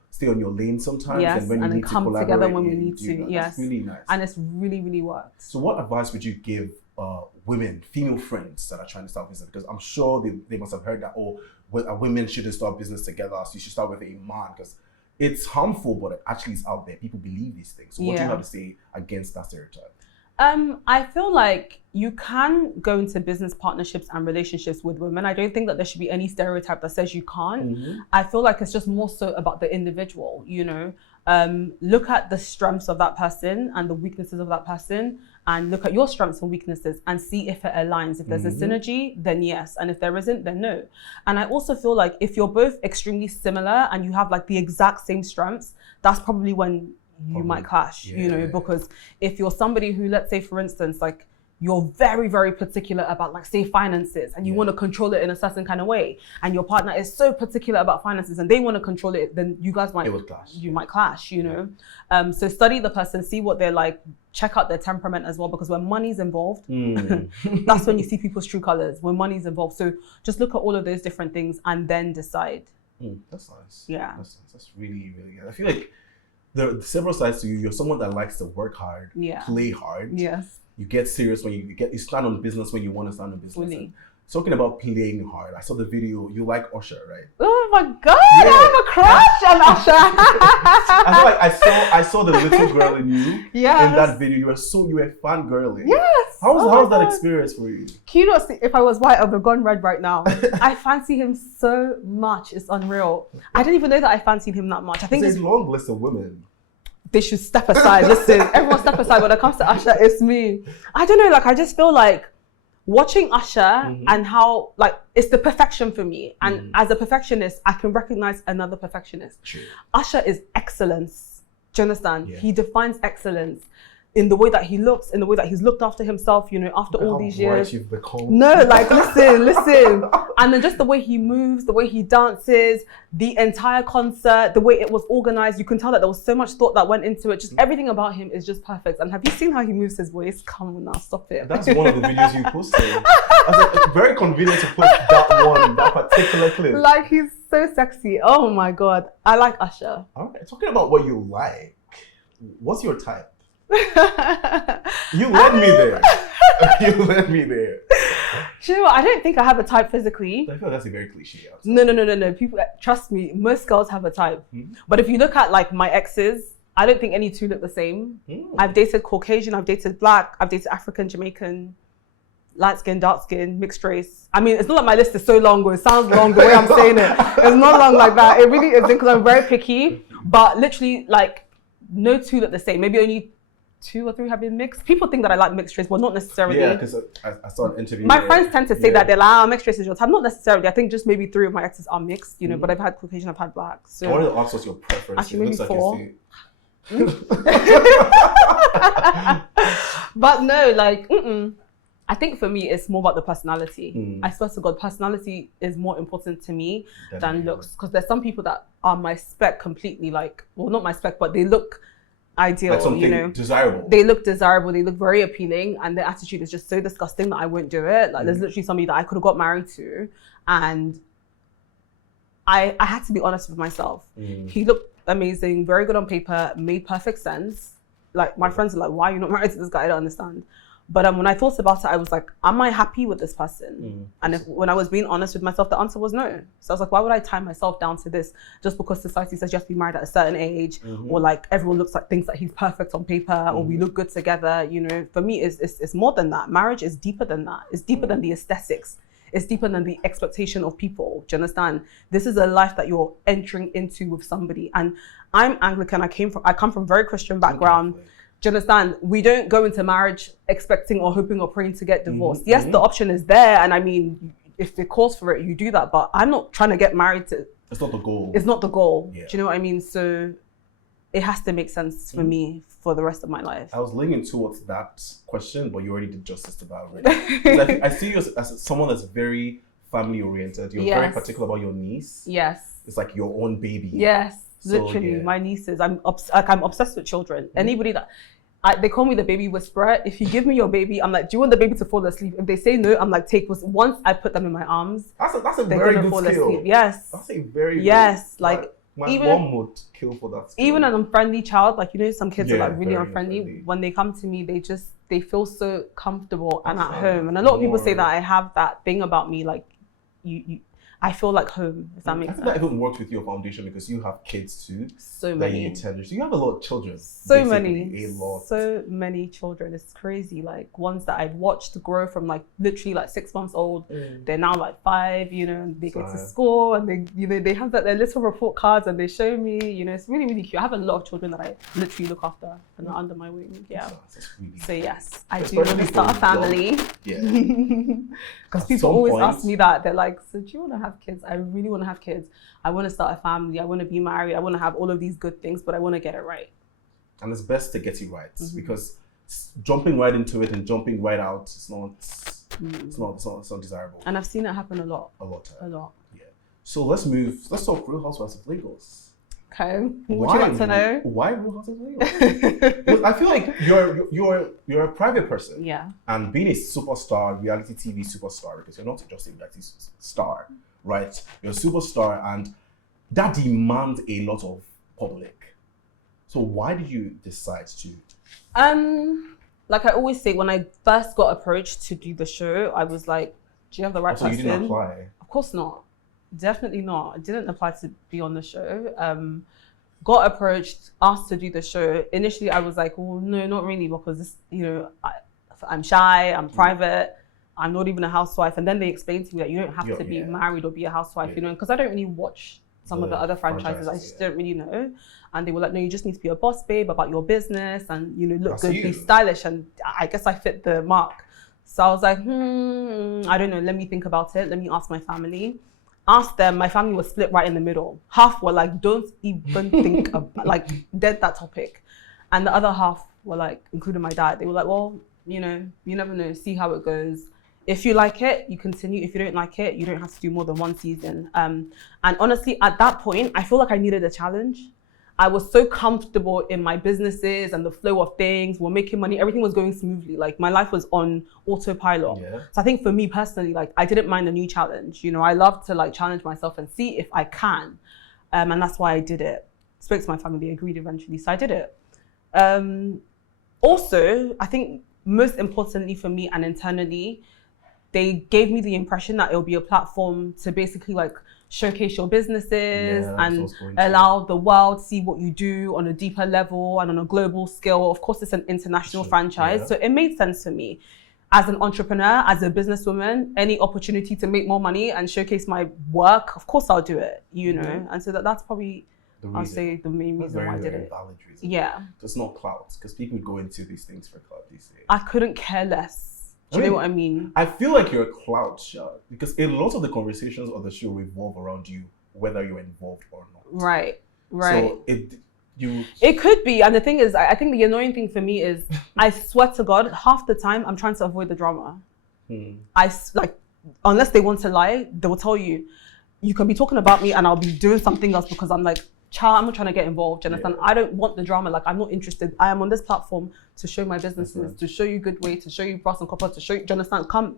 stay on your lane sometimes, Yes, and when you and then need to come collaborate, together when we you need do to. that. Yes. That's really nice. And it's really, really worked. So what advice would you give women, female friends that are trying to start business? Because I'm sure they must have heard that, women shouldn't start business together, so you should start with a man, because it's harmful, but it actually is out there. People believe these things. So what do you have to say against that stereotype? I feel like you can go into business partnerships and relationships with women. I don't think that there should be any stereotype that says you can't. I feel like it's just more so about the individual, you know. Look at the strengths of that person and the weaknesses of that person, and look at your strengths and weaknesses and see if it aligns. If there's a synergy, then yes. And if there isn't, then no. And I also feel like if you're both extremely similar and you have like the exact same strengths, that's probably when you might clash, you know, because if you're somebody who, let's say, for instance, like you're very, very particular about, like, say, finances, and you want to control it in a certain kind of way, and your partner is so particular about finances and they want to control it, then you guys might clash. You might clash, you know. So study the person, see what they're like, check out their temperament as well, because when money's involved, that's when you see people's true colors, when money's involved. So just look at all of those different things and then decide. That's nice. Yeah. That's really, really good. I feel like there are several sides to you. You're someone that likes to work hard, play hard. Yes. You get serious when you stand on business when you want to stand on business. Really? Talking about playing hard, I saw the video. You like Usher, right? Oh my God, I have a crush on Usher. I feel like I saw the little girl in you in that video. You were fangirling. Yes. How was that experience for you? Kudos, if I was white, I would have gone red right now. I fancy him so much. It's unreal. I didn't even know that I fancied him that much. I think there's a long list of women. They should step aside. Listen, everyone step aside. When it comes to Usher, it's me. I don't know, like, I just feel like watching Usher and how, like, it's the perfection for me. And as a perfectionist, I can recognize another perfectionist. True. Usher is excellence. Do you understand? He defines excellence in the way that he looks, in the way that he's looked after himself, you know, after all these years. You've become. No, like, listen. And then just the way he moves, the way he dances, the entire concert, the way it was organized, you can tell that there was so much thought that went into it. Just everything about him is just perfect. And have you seen how he moves his voice? Come on now, stop it. That's one of the videos you posted. I was like, very convenient to put that particular clip. Like, he's so sexy. Oh my God. I like Usher. All right, talking about what you like, what's your type? You led me there. You led me there. Do you know what? I don't think I have a type physically. I feel that's a very cliche answer. No. People, trust me, most girls have a type. But if you look at, like, my exes, I don't think any two look the same. I've dated Caucasian, I've dated Black, I've dated African, Jamaican, light skin, dark skin, mixed race. I mean, it's not like my list is so long, or it sounds long the way I'm saying it. It's not long like that. It really isn't, because I'm very picky. But literally, like, no two look the same. Maybe only 2 or 3 have been mixed. People think that I like mixed race, but not necessarily. Yeah, because I saw an interview. My friends tend to say that they're like, mixed race is your type. Not necessarily. I think just maybe 3 of my exes are mixed, you know, but I've had Caucasian, I've had Black. So I wanted to ask what's your preference. Actually, maybe 4. Like But no, like, I think for me, it's more about the personality. I swear to God, personality is more important to me than looks. Because there's some people that are my spec completely, like, well, not my spec, but they look ideal, like something, you know, desirable. They look desirable, they look very appealing, and their attitude is just so disgusting that I won't do it. Like, there's literally somebody that I could have got married to, and I had to be honest with myself. He looked amazing, very good on paper, made perfect sense. Like, my friends are like, why are you not married to this guy? I don't understand. But when I thought about it, I was like, am I happy with this person? And when I was being honest with myself, the answer was no. So I was like, why would I tie myself down to this just because society says you have to be married at a certain age, or like everyone thinks that he's perfect on paper, or we look good together. You know, for me, it's more than that. Marriage is deeper than that. It's deeper than the aesthetics. It's deeper than the expectation of people. Do you understand? This is a life that you're entering into with somebody. And I'm Anglican. I come from a very Christian background. Do you understand? We don't go into marriage expecting or hoping or praying to get divorced. Yes, the option is there. And I mean, if it calls for it, you do that. But I'm not trying to get married to... It's not the goal. It's not the goal. Yeah. Do you know what I mean? So it has to make sense for me for the rest of my life. I was leaning towards that question, but you already did justice to that already. 'Cause I see you as someone that's very family oriented. You're very particular about your niece. Yes. It's like your own baby. Yes. So, Literally, my nieces. I'm obsessed with children. Anybody that they call me the baby whisperer. If you give me your baby, I'm like, do you want the baby to fall asleep? If they say no, I'm like, once I put them in my arms, That's a they're very gonna good fall skill. asleep. Yes. That's a very yes. good, Like my even mom would kill for that skill. even an unfriendly child, like you know, some kids are like really very unfriendly. unfriendly. When they come to me, they feel so comfortable and at home. And a lot of people say that I have that thing about me, like I feel like home, if that makes sense. That even works with your foundation because you have kids too. So many. So you have a lot of children. So many. A lot. So many children. It's crazy. Like ones that I've watched grow from like literally like 6 months old. They're now like 5, you know, and they go to school and they, you know, they have their little report cards and they show me, you know, it's really, really cute. I have a lot of children that I literally look after and are under my wing. Yeah. So yes, I do want to start a family. Yeah. Because people always ask me that. They're like, so do you want to have kids? I really want to have kids. I want to start a family. I want to be married. I want to have all of these good things, but I want to get it right. And it's best to get it right because jumping right into it and jumping right out is not, it's not desirable. And I've seen it happen a lot. A lot. Yeah. So let's talk Real Housewives of Lagos. Okay. What do you want to know? Why Real Housewives of Lagos? Because I feel like you're a private person. Yeah. And being a superstar, reality TV superstar, because you're not just a reality star, right? You're a superstar and that demands a lot of public. So why did you decide to? Like I always say, when I first got approached to do the show, I was like, do you have the right person? So you didn't apply? Of course not. Definitely not. I didn't apply to be on the show. Got approached, asked to do the show. Initially, I was like, well, no, not really, because this, you know, I'm shy, I'm private, I'm not even a housewife. And then they explained to me that you don't have to be married or be a housewife, you know, because I don't really watch some of the other franchises. I just don't really know. And they were like, no, you just need to be a boss babe about your business and, you know, look good, be stylish. And I guess I fit the mark. So I was like, I don't know, let me think about it. Let me ask my family. Asked them, my family was split right in the middle. Half were like, don't even think about, like, dead that topic. And the other half were like, including my dad, they were like, well, you know, you never know, see how it goes. If you like it, you continue. If you don't like it, you don't have to do more than one season. And honestly, at that point, I feel like I needed a challenge. I was so comfortable in my businesses and the flow of things. We're making money. Everything was going smoothly. Like my life was on autopilot. Yeah. So I think for me personally, like I didn't mind a new challenge. You know, I love to like challenge myself and see if I can. And that's why I did it. Spoke to my family, they agreed eventually. So I did it. Also, I think most importantly for me and internally, they gave me the impression that it'll be a platform to basically like showcase your businesses and allow the world see what you do on a deeper level and on a global scale. Of course, it's an international franchise, so it made sense for me. As an entrepreneur, as a businesswoman, any opportunity to make more money and showcase my work, of course I'll do it, you know? And so that's probably, I'll say the main reason why I did it. Valid reason. Yeah. It's not clout, because people go into these things for clout these days. I couldn't care less. Do you know what I mean? I feel like you're a clout shot because a lot of the conversations on the show revolve around you, whether you're involved or not. Right. So it could be, and the thing is, I think the annoying thing for me is, I swear to God, half the time I'm trying to avoid the drama. Unless they want to lie, they will tell you, you can be talking about me and I'll be doing something else because I'm like, child, I'm not trying to get involved. Do you understand? I don't want the drama. Like, I'm not interested. I am on this platform to show my businesses, to show you Goodway, to show you Brass and Copper, to show you, do you understand?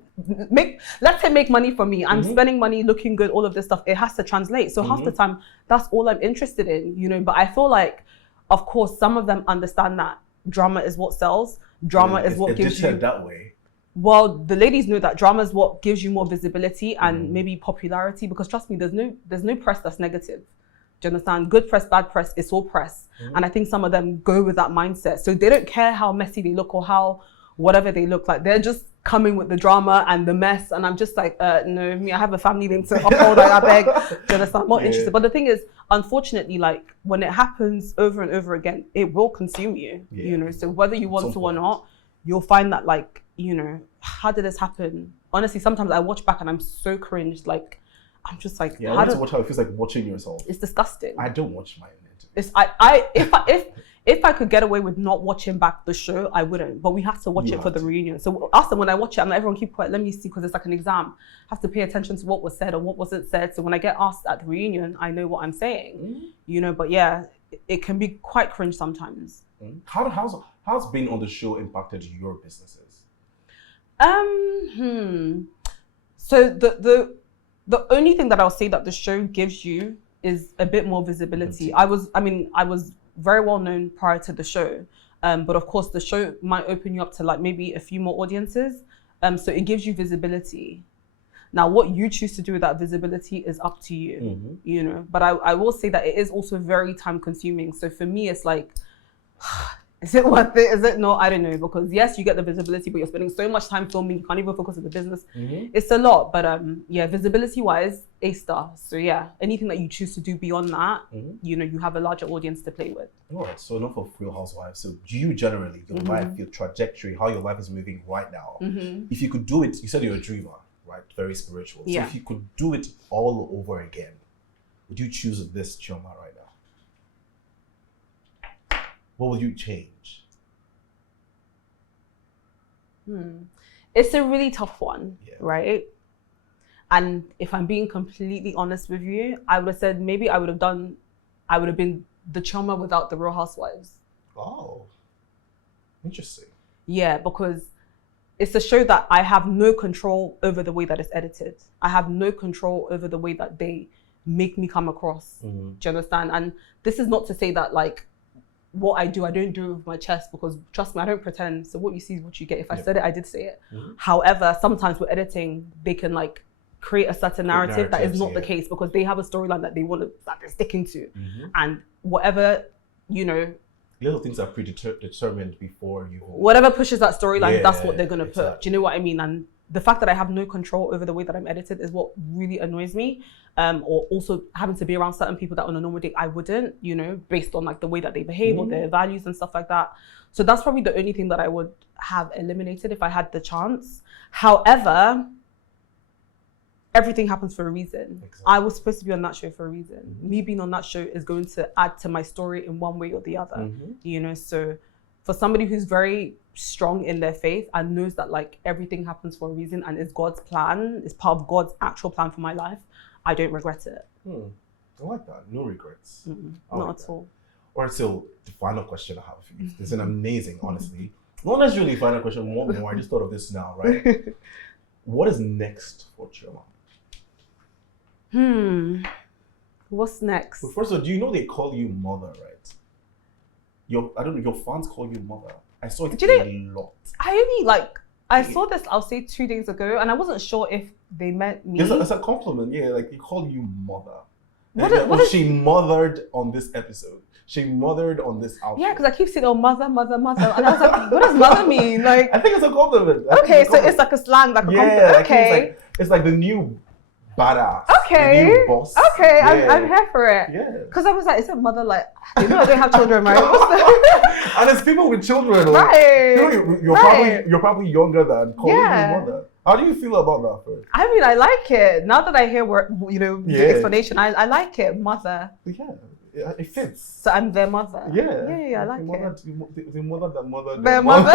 Let him make money for me. I'm spending money, looking good, all of this stuff. It has to translate. So half the time, that's all I'm interested in, you know? But I feel like, of course, some of them understand that drama is what sells. drama Yeah, is what gives you. that way. Well, the ladies know that drama is what gives you more visibility and maybe popularity, because trust me, there's no press that's negative. Do you understand? Good press, bad press, it's all press. And I think some of them go with that mindset. So they don't care how messy they look or how whatever they look like. They're just coming with the drama and the mess. And I'm just like, no, me, I have a family name to uphold, like, I beg. Do you understand? I'm not interested. But the thing is, unfortunately, like when it happens over and over again, it will consume you, you know? So whether you want to or not, you'll find that like, you know, how did this happen? Honestly, sometimes I watch back and I'm so cringed. Like, I'm just like, I want to watch how it feels like watching yourself. It's disgusting. I don't watch my interview. It's if I could get away with not watching back the show, I wouldn't. But we have to watch it for the reunion. So often when I watch it, I'm like, everyone keep quiet. Let me see, because it's like an exam. I have to pay attention to what was said and what wasn't said. So when I get asked at the reunion, I know what I'm saying. You know, but yeah, it can be quite cringe sometimes. How's being on the show impacted your businesses? So the only thing that I'll say that the show gives you is a bit more visibility. I was very well known prior to the show, but of course the show might open you up to like maybe a few more audiences. So it gives you visibility. Now, what you choose to do with that visibility is up to you, you know. But I will say that it is also very time consuming. So for me, it's like, is it worth it? Is it not? I don't know, because yes, you get the visibility, but you're spending so much time filming, you can't even focus on the business. It's a lot, but yeah, visibility wise, A star. So yeah, anything that you choose to do beyond that, you know, you have a larger audience to play with. All right, so enough of Real Housewives. So do you generally, your life, your trajectory, how your life is moving right now, if you could do it, you said you're a dreamer, right? Very spiritual. So if you could do it all over again, would you choose this Chioma right now? What will you change? It's a really tough one, right? And if I'm being completely honest with you, I would have said maybe I would have been the Chioma without the Real Housewives. Oh, interesting. Yeah, because it's a show that I have no control over the way that it's edited. I have no control over the way that they make me come across. Do you understand? And this is not to say that like, what I don't do it with my chest, because trust me, I don't pretend. So what you see is what you get. If I said it, I did say it. However, sometimes with editing, they can like create a certain narrative that is not the case, because they have a storyline that that they're sticking to. And whatever, you know, little things are predetermined before you. Whatever pushes that storyline, that's what they're going to put. Do you know what I mean? And the fact that I have no control over the way that I'm edited is what really annoys me. Or also having to be around certain people that on a normal day I wouldn't, you know, based on like the way that they behave or their values and stuff like that. So that's probably the only thing that I would have eliminated if I had the chance. However, everything happens for a reason. I was supposed to be on that show for a reason. Me being on that show is going to add to my story in one way or the other, you know. So for somebody who's very strong in their faith and knows that like everything happens for a reason and is God's plan, is part of God's actual plan for my life, I don't regret it. I like that. No regrets. Not at all. All right, so the final question I have for you. It's an amazing, honestly. Not necessarily final question, more. I just thought of this now, right? What is next for Chioma? What's next? But first of all, do you know they call you mother, right? I don't know, your fans call you mother. I saw it a lot. I saw this, I'll say 2 days ago, and I wasn't sure if they meant me. It's a compliment, yeah. Like, they call you mother. She mothered on this episode. She mothered on this outfit. Yeah, because I keep saying, oh, mother. And I was like, what does mother mean? Like, I think it's a compliment. It's like a slang, like a compliment. Okay. It's like the new badass. Okay. The new boss. Okay, yeah. I'm here for it. Yeah. Because I was like, is it mother like, you know I don't have children, right? And it's people with children. Right. You're probably younger than calling you mother. How do you feel about that first? I mean, I like it. Now that I hear the explanation, I like it, mother. Yeah, it fits. So I'm their mother. Yeah, I like it. The mother that mother. Their mother.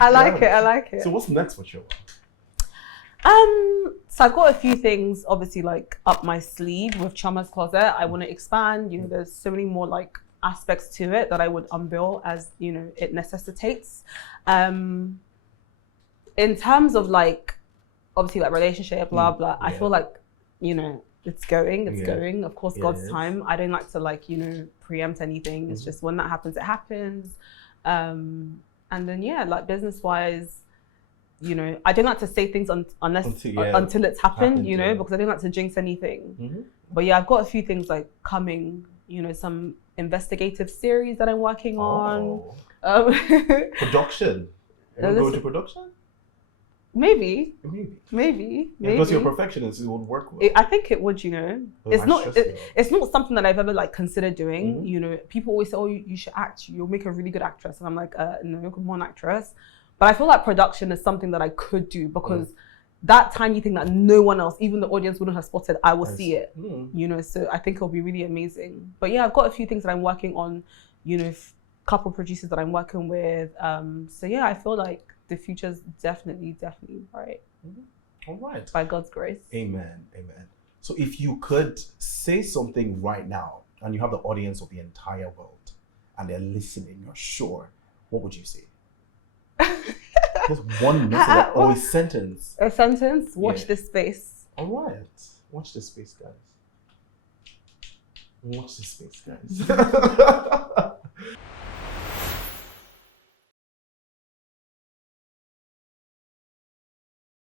I like it. So what's next for Chioma? So I've got a few things obviously like up my sleeve with Chioma's Closet. I want to expand, you know, there's so many more like aspects to it that I would unveil as, you know, it necessitates. In terms of like, obviously like relationship, blah, blah, I feel like, you know, it's going, of course, God's time. I don't like to like, you know, preempt anything. It's just when that happens, it happens. And then yeah, like business wise, you know, I don't like to say things until it's happened, you know, because I don't like to jinx anything. But yeah, I've got a few things like coming, you know, some investigative series that I'm working on. Production. Are you going to production? Maybe. Because you're a perfectionist, it would work well. I think it would, you know. It's not something that I've ever like considered doing. You know, people always say, "Oh, you should act. You'll make a really good actress," and I'm like, "No, I'm not an actress." But I feel like production is something that I could do because that tiny thing that no one else, even the audience, wouldn't have spotted, I will see it. You know, so I think it'll be really amazing. But yeah, I've got a few things that I'm working on. You know, couple producers that I'm working with. So yeah, I feel like the future's definitely bright. All right. By God's grace. Amen. So if you could say something right now and you have the audience of the entire world and they're listening, you're sure, what would you say? Just one message or a sentence. A sentence? Watch this space. All right. Watch this space, guys. Watch this space, guys.